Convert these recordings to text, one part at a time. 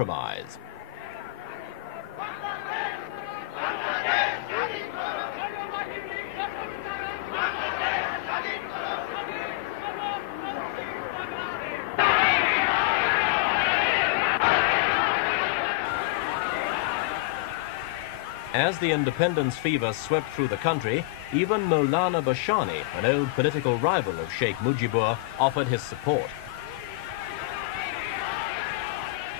compromise. As the independence fever swept through the country, even Maulana Bashani, an old political rival of Sheikh Mujibur, offered his support.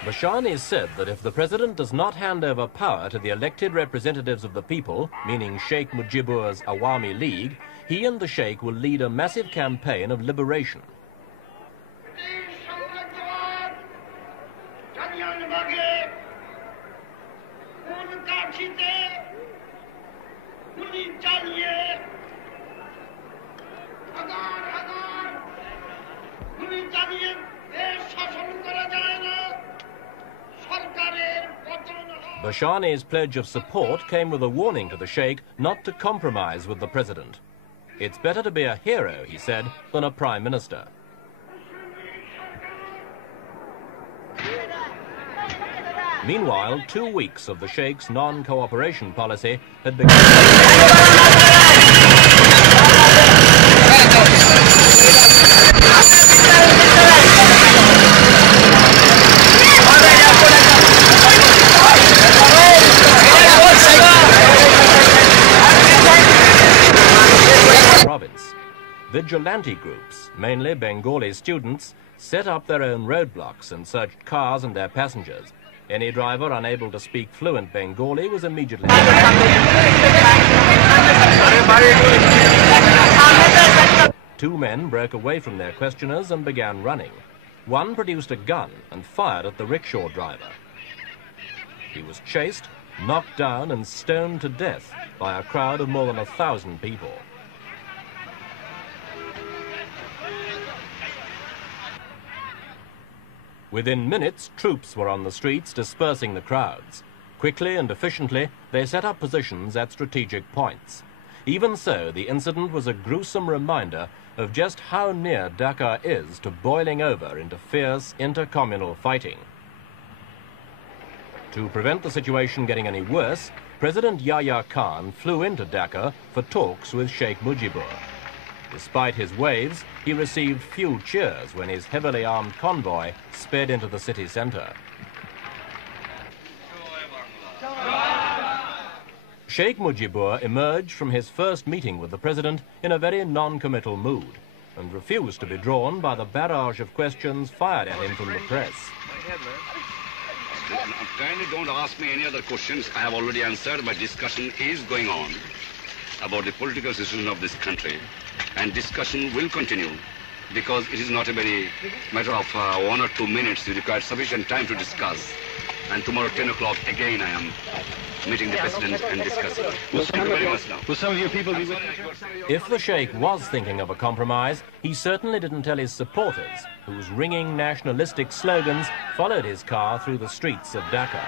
Bashani said that if the president does not hand over power to the elected representatives of the people, meaning Sheikh Mujibur's Awami League, he and the Sheikh will lead a massive campaign of liberation. Bashani's pledge of support came with a warning to the Sheikh not to compromise with the president. It's better to be a hero, he said, than a prime minister. Meanwhile, 2 weeks of the Sheikh's non-cooperation policy had begun. Vigilante groups, mainly Bengali students, set up their own roadblocks and searched cars and their passengers. Any driver unable to speak fluent Bengali was immediately... 2 men broke away from their questioners and began running. One produced a gun and fired at the rickshaw driver. He was chased, knocked down and stoned to death by a crowd of more than 1,000 people. Within minutes, troops were on the streets dispersing the crowds. Quickly and efficiently, they set up positions at strategic points. Even so, the incident was a gruesome reminder of just how near Dhaka is to boiling over into fierce intercommunal fighting. To prevent the situation getting any worse, President Yahya Khan flew into Dhaka for talks with Sheikh Mujibur. Despite his waves, he received few cheers when his heavily armed convoy sped into the city centre. Sheikh Mujibur emerged from his first meeting with the president in a very non-committal mood and refused to be drawn by the barrage of questions fired at him from the press. Kindly don't ask me any other questions. I have already answered. My discussion is going on about the political situation of this country. And discussion will continue because it is not a very matter of 1 or 2 minutes. You require sufficient time to discuss. And tomorrow 10 o'clock again I am meeting the president and discussing. Thank you very much now. Will some of your people be If the Sheikh was thinking of a compromise, he certainly didn't tell his supporters, whose ringing nationalistic slogans followed his car through the streets of Dhaka.